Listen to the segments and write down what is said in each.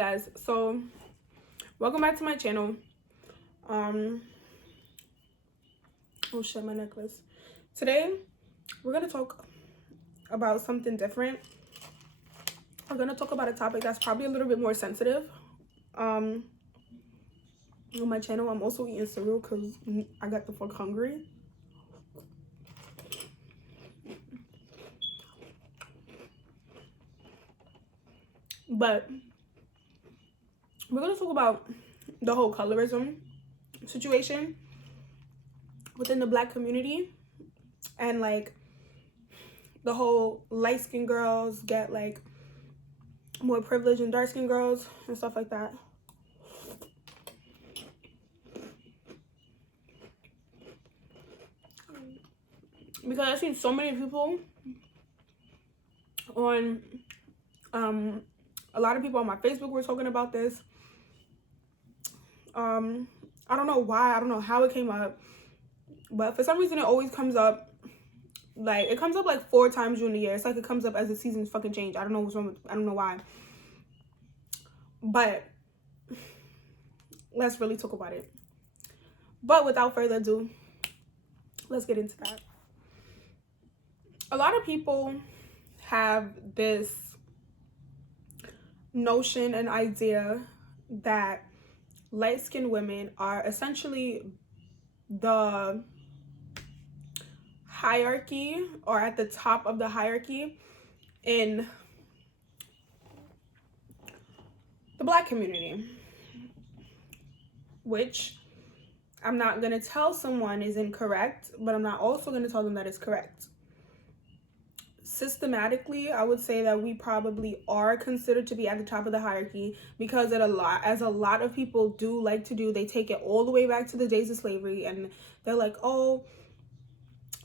guys, so welcome back to my channel. Oh shit, my necklace. Today we're gonna talk about something different. We're gonna talk about a topic that's probably a little bit more sensitive. On my channel, I'm also eating cereal because I got the fuck hungry. But we're gonna talk about the whole colorism situation within the Black community, and like the whole light-skinned girls get like more privilege than dark-skinned girls and stuff like that. Because I've seen so many people on a lot of people on my Facebook were talking about this. I don't know why, I don't know how it came up, but for some reason it always comes up. Like, it comes up like 4 times during the year. It's like it comes up as the seasons fucking change. I don't know what's wrong with, I don't know why. But let's really talk about it. But without further ado, let's get into that. A lot of people have this notion and idea that light-skinned women are essentially the hierarchy, or at the top of the hierarchy in the Black community, which I'm not going to tell someone is incorrect, but I'm not also going to tell them that it's correct. Systematically, I would say that we probably are considered to be at the top of the hierarchy, because as a lot of people do like to do, they take it all the way back to the days of slavery, and they're like, oh,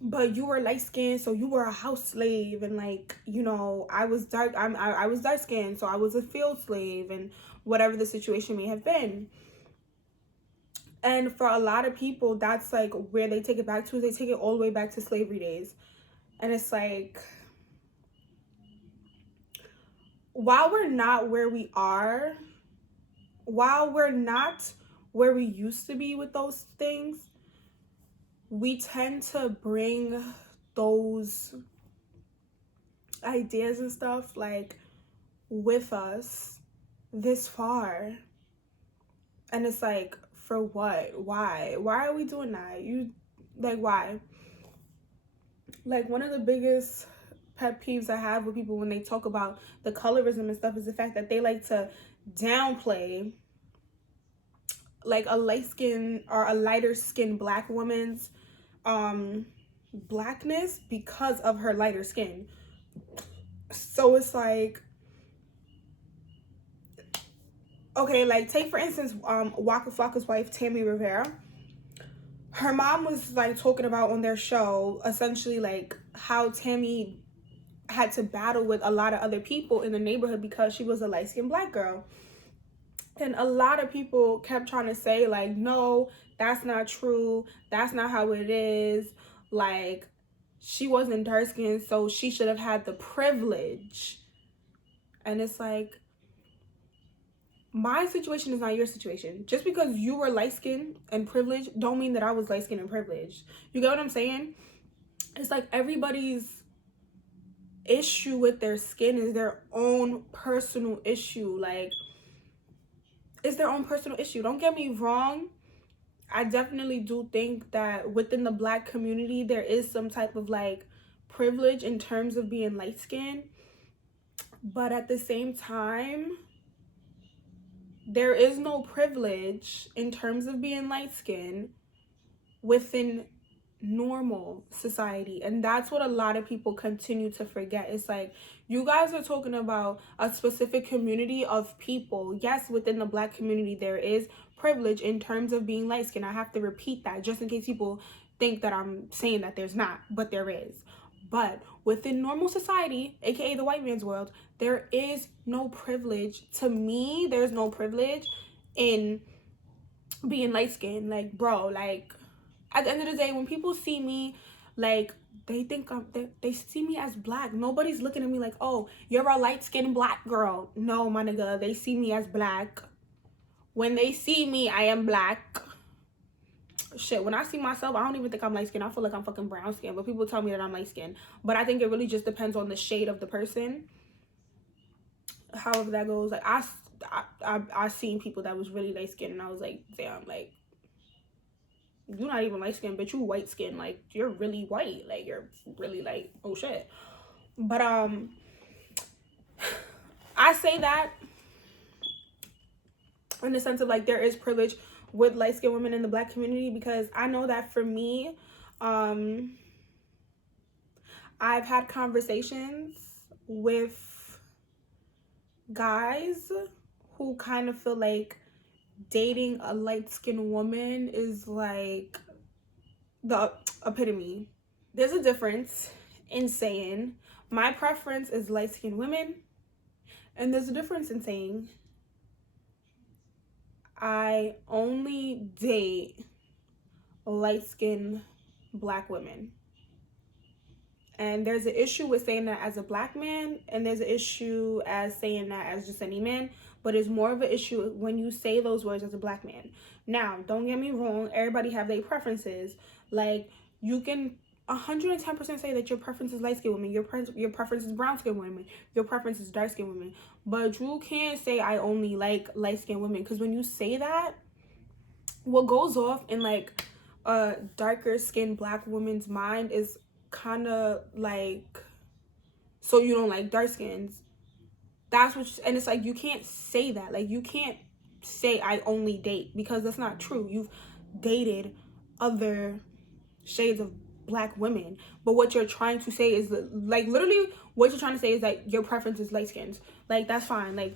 but you were light skinned, so you were a house slave, and like, you know, I was dark skinned, so I was a field slave, and whatever the situation may have been. And for a lot of people, that's like where they take it back to. They take it all the way back to slavery days. And it's like, while we're not where we are, while we're not where we used to be with those things, we tend to bring those ideas and stuff like with us this far. And it's like, for what? Why are we doing that? Why? Like, one of the biggest pet peeves I have with people when they talk about the colorism and stuff is the fact that they like to downplay like a light-skinned or a lighter-skinned Black woman's blackness because of her lighter skin. So it's like, okay, like take for instance Waka Flocka's wife, Tammy Rivera. Her mom was like talking about on their show essentially like how Tammy had to battle with a lot of other people in the neighborhood because she was a light-skinned Black girl. And a lot of people kept trying to say like, no, that's not true, that's not how it is, like she wasn't dark-skinned, so she should have had the privilege. And it's like, my situation is not your situation. Just because you were light-skinned and privileged don't mean that I was light-skinned and privileged. You get what I'm saying? It's like everybody's issue with their skin is their own personal issue. Like, it's their own personal issue. Don't get me wrong. I definitely do think that within the Black community, there is some type of like privilege in terms of being light-skinned. But at the same time, there is no privilege in terms of being light-skinned within normal society. And that's what a lot of people continue to forget. It's like, you guys are talking about a specific community of people. Yes, within the Black community, there is privilege in terms of being light-skinned. I have to repeat that just in case people think that I'm saying that there's not, but there is. But within normal society, aka the white man's world, there is no privilege. To me, there's no privilege in being light-skinned. Like, bro, like, at the end of the day, when people see me, like, they think they see me as black. Nobody's looking at me like, oh, you're a light-skinned black girl. No, my nigga, they see me as black. When they see me, I am black. Shit, when I see myself, I don't even think I'm light-skinned. I feel like I'm fucking brown-skinned, but people tell me that I'm light-skinned. But I think it really just depends on the shade of the person. However that goes. Like, I seen people that was really light-skinned, and I was like, damn, like, you're not even light skin, but you white skin. Like, you're really white. Like, you're really like, oh shit. But I say that in the sense of like, there is privilege with light skinned women in the black community, because I know that for me, I've had conversations with guys who kind of feel like dating a light-skinned woman is like the epitome. There's a difference in saying my preference is light-skinned women, and there's a difference in saying I only date light-skinned black women. And there's an issue with saying that as a black man, and there's an issue as saying that as just any man, but it's more of an issue when you say those words as a black man. Now, don't get me wrong, everybody have their preferences. Like, you can 110% say that your preference is light-skinned women, your preference is brown-skinned women, your preference is dark-skinned women, but you can't say I only like light-skinned women, because when you say that, what goes off in like a darker-skinned black woman's mind is kind of like, so you don't like dark skins. That's what, and it's like, you can't say that. Like, you can't say I only date, because that's not true. You've dated other shades of black women, but what you're trying to say is like, literally what you're trying to say is that your preference is light skins. Like, that's fine. Like,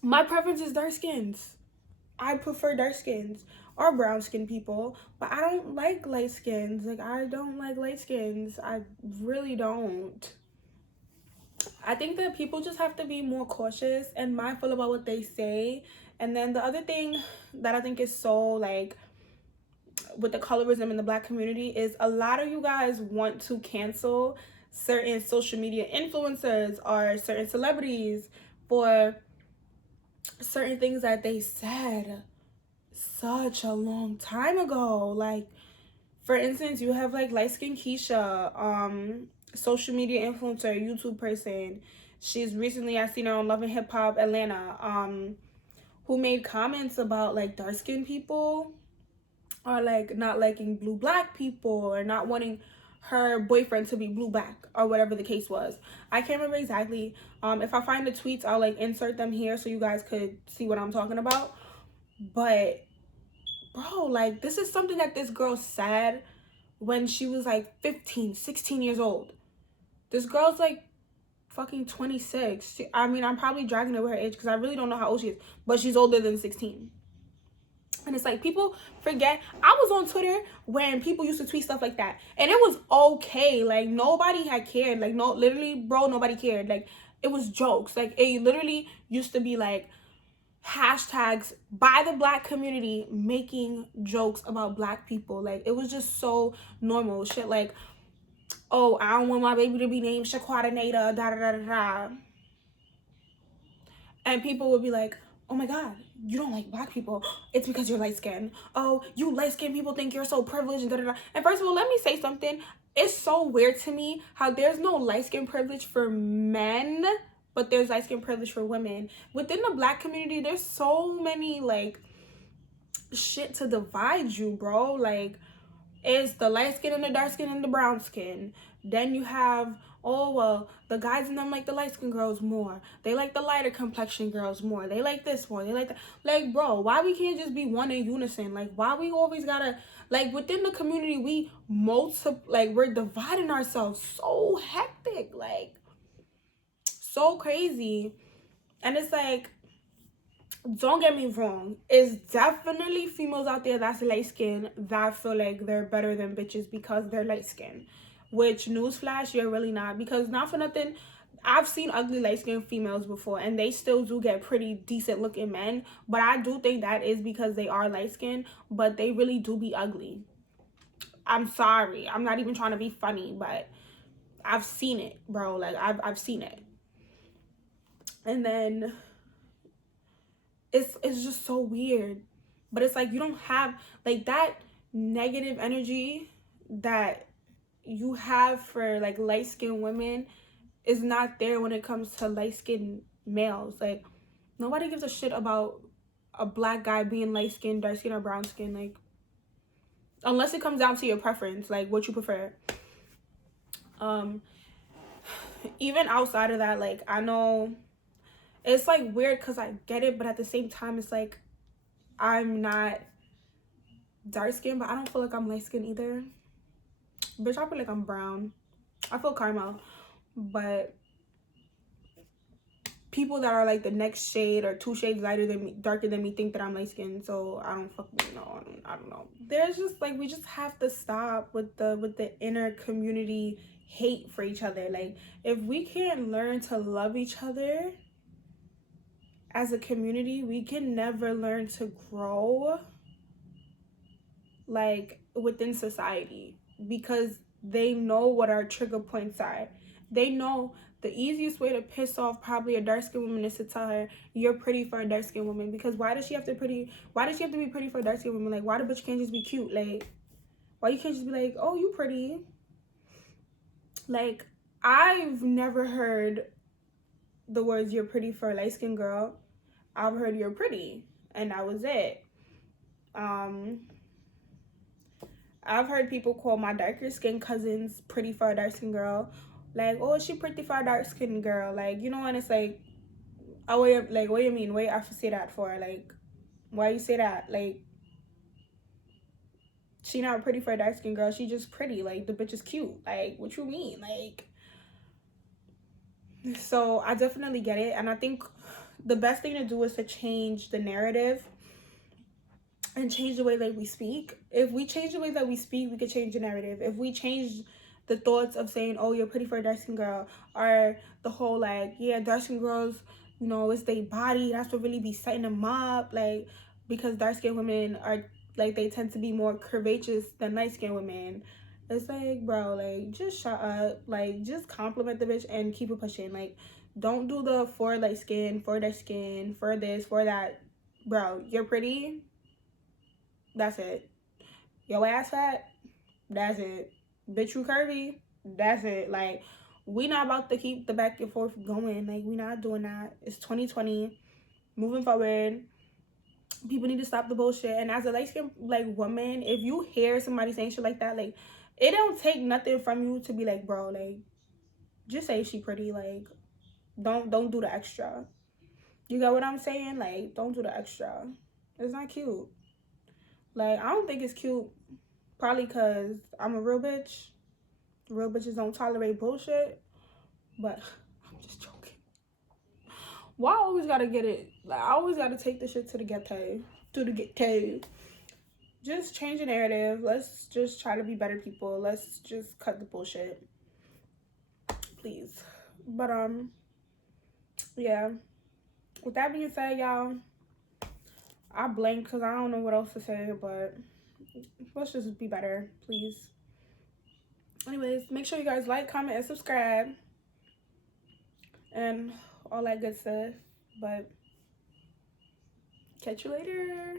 my preference is dark skins. I prefer dark skins or brown skin people, but I don't like light skins. Like, I don't like light skins. I really don't. I think that people just have to be more cautious and mindful about what they say. And then the other thing that I think is so, like, with the colorism in the black community is a lot of you guys want to cancel certain social media influencers or certain celebrities for certain things that they said such a long time ago. Like, for instance, you have like light-skinned Keisha, social media influencer, YouTube person. She's recently, I seen her on Love and Hip Hop Atlanta, who made comments about like dark-skinned people, or like not liking blue black people, or not wanting her boyfriend to be blue black, or whatever the case was. I can't remember exactly. If I find the tweets, I'll like insert them here so you guys could see what I'm talking about. But bro, like, this is something that this girl said when she was like 15, 16 years old. This girl's like fucking 26. I mean, I'm probably dragging her with her age because I really don't know how old she is, but she's older than 16. And it's like, people forget. I was on Twitter when people used to tweet stuff like that, and it was okay. Like, nobody had cared. Like, no, literally, bro, nobody cared. Like, it was jokes. Like, it literally used to be like hashtags by the black community making jokes about black people. Like, it was just so normal. Shit like, oh, I don't want my baby to be named Shaquata Nada, da da da da da. And people would be like, oh my god, you don't like black people, it's because you're light skinned. Oh, you light skinned people think you're so privileged, and da da da. And first of all, let me say something. It's so weird to me how there's no light skin privilege for men, but there's light skin privilege for women. Within the black community, there's so many like shit to divide you, bro. Like, it's the light skin and the dark skin and the brown skin. Then you have, oh, well, the guys in them like the light skin girls more. They like the lighter complexion girls more. They like this more. They like that. Like, bro, why we can't just be one in unison? Like, why we always gotta, like, within the community, we're dividing ourselves so hectic, like, so crazy. And it's like, don't get me wrong, it's definitely females out there that's light skinned that feel like they're better than bitches because they're light skinned. Which, newsflash, you're really not. Because not for nothing, I've seen ugly light skinned females before, and they still do get pretty decent looking men. But I do think that is because they are light skinned, but they really do be ugly. I'm sorry. I'm not even trying to be funny, but I've seen it, bro. Like, I've seen it. And then it's just so weird. But it's like, you don't have, like, that negative energy that you have for, like, light-skinned women is not there when it comes to light-skinned males. Like, nobody gives a shit about a black guy being light-skinned, dark-skinned, or brown-skinned. Like, unless it comes down to your preference, like, what you prefer. Even outside of that, like, I know it's, like, weird because I get it, but at the same time, it's like, I'm not dark-skinned, but I don't feel like I'm light-skinned either. Bitch, I feel like I'm brown. I feel caramel. But people that are, like, the next shade or 2 shades lighter than me, darker than me, think that I'm light-skinned, so I don't fucking know. I don't know. There's just, like, we just have to stop with the inner community hate for each other. Like, if we can't learn to love each other as a community, we can never learn to grow, like, within society, because they know what our trigger points are. They know the easiest way to piss off probably a dark-skinned woman is to tell her you're pretty for a dark-skinned woman. Because why does she have to be pretty for a dark-skinned woman? Like, why the bitch can't just be cute? Like, why you can't just be like, oh, you pretty? Like, I've never heard the words you're pretty for a light-skinned girl. I've heard you're pretty, and that was it. I've heard people call my darker skinned cousins pretty for a dark skinned girl. Like, oh, is she pretty for a dark skinned girl? Like, you know, and it's like, oh, wait, like, what do you mean? What you have to say that for? Like, why you say that? Like, she not pretty for a dark skinned girl. She just pretty. Like, the bitch is cute. Like, what you mean? Like, so I definitely get it. And I think the best thing to do is to change the narrative and change the way that we speak. If we change the way that we speak, we could change the narrative. If we change the thoughts of saying, oh, you're pretty for a dark-skinned girl, or the whole, like, yeah, dark-skinned girls, you know, it's their body, that's what really be setting them up, like, because dark-skinned women are, like, they tend to be more curvaceous than light-skinned women. It's like, bro, like, just shut up. Like, just compliment the bitch and keep it pushing. Like, don't do the for light skin, for dark skin, for this, for that. Bro, you're pretty. That's it. Your ass fat. That's it. Bitch, you curvy. That's it. Like, we not about to keep the back and forth going. Like, we not doing that. It's 2020. Moving forward. People need to stop the bullshit. And as a light-skinned, like, woman, if you hear somebody saying shit like that, like, it don't take nothing from you to be like, bro, like, just say she pretty. Like, don't do the extra. You got what I'm saying? Like, don't do the extra. It's not cute. Like, I don't think it's cute. Probably because I'm a real bitch. Real bitches don't tolerate bullshit. But I'm just joking. Why I always gotta get it? Like, I always gotta take the shit to the ghetto. To the ghetto. Just change the narrative. Let's just try to be better people. Let's just cut the bullshit. Please. But, yeah. With that being said, y'all, I blank because I don't know what else to say, but let's just be better, please. Anyways, make sure you guys like, comment, and subscribe. And all that good stuff. But catch you later.